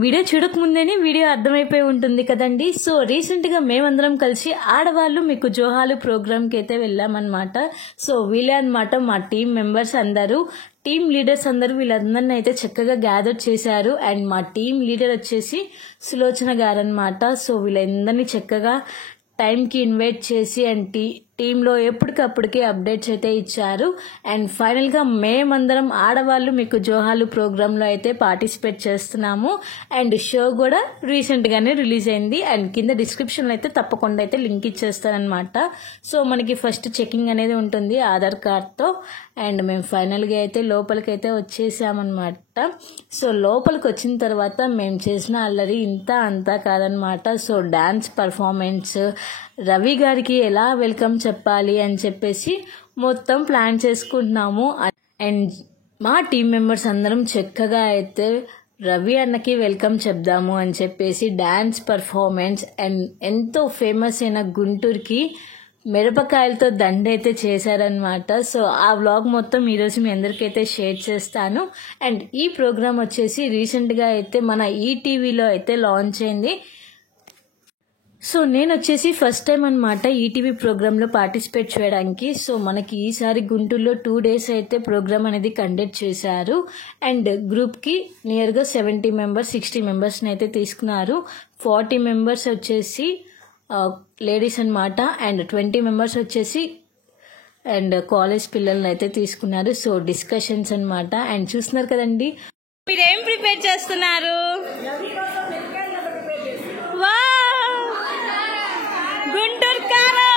Video చూడకముందేనే video అర్థమైపోయి ఉంటుంది కదండి. సో రీసెంట్గా మేమందరం కలిసి ఆడవాళ్ళు మీకు జోహాలు ప్రోగ్రామ్కి అయితే వెళ్ళామన్నమాట. సో వీళ్ళే అనమాట మా టీం మెంబర్స్ అందరూ, టీం లీడర్స్ అందరూ వీళ్ళందరినీ అయితే చక్కగా గ్యాదర్ చేశారు. అండ్ మా టీం లీడర్ వచ్చేసి సులోచన గారు అనమాట. సో వీళ్ళందరినీ చక్కగా టైంకి ఇన్వైట్ చేసి అండ్ టీంలో ఎప్పటికప్పటికి అప్డేట్స్ అయితే ఇచ్చారు. అండ్ ఫైనల్గా మేమందరం ఆడవాళ్ళు మీకు జోహాలు ప్రోగ్రాంలో అయితే పార్టిసిపేట్ చేస్తున్నాము. అండ్ షో కూడా రీసెంట్గానే రిలీజ్ అయింది. అండ్ కింద డిస్క్రిప్షన్లో అయితే తప్పకుండా అయితే లింక్ ఇచ్చేస్తానమాట. సో మనకి ఫస్ట్ చెకింగ్ అనేది ఉంటుంది ఆధార్ కార్డ్తో. అండ్ మేము ఫైనల్గా అయితే లోపలికి అయితే వచ్చేసామన్నమాట. సో లోపలికి వచ్చిన తర్వాత మేము చేసిన అల్లరి ఇంత అంతా కాదనమాట. సో డాన్స్ పర్ఫార్మెన్స్, రవి గారికి ఎలా వెల్కమ్ చెప్పాలి అని చెప్పేసి మొత్తం ప్లాన్ చేసుకుంటున్నాము. అండ్ మా టీం మెంబర్స్ అందరం చక్కగా అయితే రవి అన్నకి వెల్కమ్ చెప్దాము అని చెప్పేసి డాన్స్ పర్ఫార్మెన్స్ అండ్ ఎంతో ఫేమస్ అయిన గుంటూరుకి మిరపకాయలతో దండ అయితే చేశారనమాట. సో ఆ వ్లాగ్ మొత్తం ఈరోజు మీ అందరికైతే షేర్ చేస్తాను. అండ్ ఈ ప్రోగ్రామ్ వచ్చేసి రీసెంట్గా అయితే మన ఈటీవీలో అయితే లాంచ్ అయింది. సో నేను వచ్చేసి ఫస్ట్ టైం అనమాట ఈటీవీ ప్రోగ్రాంలో పార్టిసిపేట్ చేయడానికి. సో మనకి ఈసారి గుంటూరులో 2 days అయితే ప్రోగ్రామ్ అనేది కండక్ట్ చేశారు. అండ్ గ్రూప్కి నియర్గా 70 members 60 members అయితే తీసుకున్నారు. 40 members వచ్చేసి లేడీస్ అనమాట. అండ్ 20 members వచ్చేసి అండ్ కాలేజ్ పిల్లల్ని అయితే తీసుకున్నారు. సో డిస్కషన్స్ అనమాట. అండ్ చూస్తున్నారు కదండి, మీరేం ప్రిపేర్ చేస్తున్నారు? గుంటూరు కారు.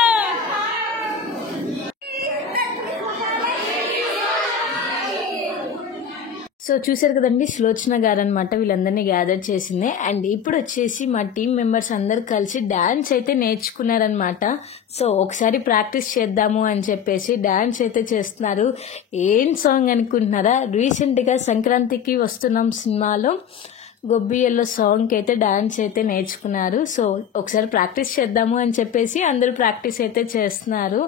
సో చూసారు కదండి, సులోచన గారు అనమాట వీళ్ళందరినీ గ్యాదర్ చేసింది. అండ్ ఇప్పుడు వచ్చేసి మా టీం మెంబర్స్ అందరు కలిసి డాన్స్ అయితే నేర్చుకున్నారనమాట. సో ఒకసారి ప్రాక్టీస్ చేద్దాము అని చెప్పేసి డాన్స్ అయితే చేస్తున్నారు. ఏం సాంగ్ అనుకుంటున్నారా? రీసెంట్గా సంక్రాంతికి వస్తున్నాం సినిమాలో గొబ్బియల్లో సాంగ్కి అయితే డాన్స్ అయితే నేర్చుకున్నారు. సో ఒకసారి ప్రాక్టీస్ చేద్దాము అని చెప్పేసి అందరూ ప్రాక్టీస్ అయితే చేస్తున్నారు.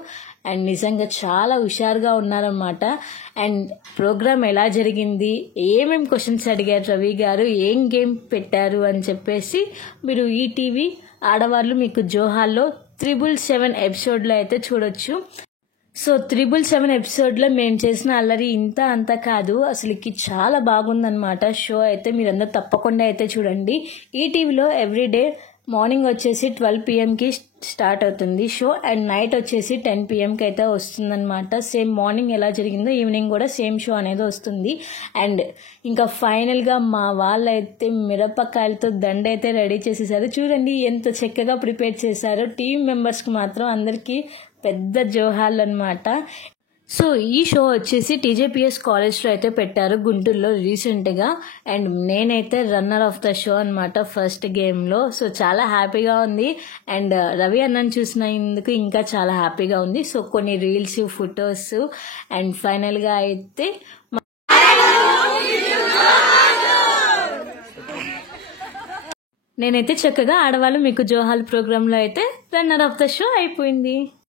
అండ్ నిజంగా చాలా హుషారుగా ఉన్నారన్నమాట. అండ్ ప్రోగ్రామ్ ఎలా జరిగింది, ఏమేమి క్వశ్చన్స్ అడిగారు రవి గారు, ఏం గేమ్ పెట్టారు అని చెప్పేసి మీరు ఈటీవీ ఆడవాళ్ళు మీకు జోహాల్లో 777 ఎపిసోడ్లో అయితే చూడొచ్చు. సో 777 ఎపిసోడ్లో మేము చేసిన అల్లరి ఇంత అంతా కాదు, అసలుకి చాలా బాగుందన్నమాట షో అయితే. మీరందరూ తప్పకుండా అయితే చూడండి. ఈటీవీలో ఎవ్రీడే మార్నింగ్ వచ్చేసి 12 PM స్టార్ట్ అవుతుంది షో. అండ్ నైట్ వచ్చేసి 10 PM అయితే వస్తుందన్నమాట. సేమ్ మార్నింగ్ ఎలా జరిగిందో ఈవినింగ్ కూడా సేమ్ షో అనేది వస్తుంది. అండ్ ఇంకా ఫైనల్గా మా వాళ్ళైతే మిరపకాయలతో దండ అయితే రెడీ చేసేసారు. చూడండి ఎంత చక్కగా ప్రిపేర్ చేశారో. టీం మెంబర్స్కి మాత్రం అందరికీ పెద్ద జోహాలు అనమాట. సో ఈ షో వచ్చేసి టీజేపీఎస్ కాలేజ్లో అయితే పెట్టారు గుంటూరులో రీసెంట్గా. అండ్ నేనైతే రన్నర్ ఆఫ్ ద షో అనమాట ఫస్ట్ గేమ్లో. సో చాలా హ్యాపీగా ఉంది. అండ్ రవి అన్నని చూసినందుకు ఇంకా చాలా హ్యాపీగా ఉంది. సో కొన్ని రీల్స్, ఫొటోస్ అండ్ ఫైనల్గా అయితే నేనైతే చక్కగా ఆడవాళ్ళు మీకు జోహాల్ ప్రోగ్రాంలో అయితే రన్నర్ ఆఫ్ ద షో అయిపోయింది.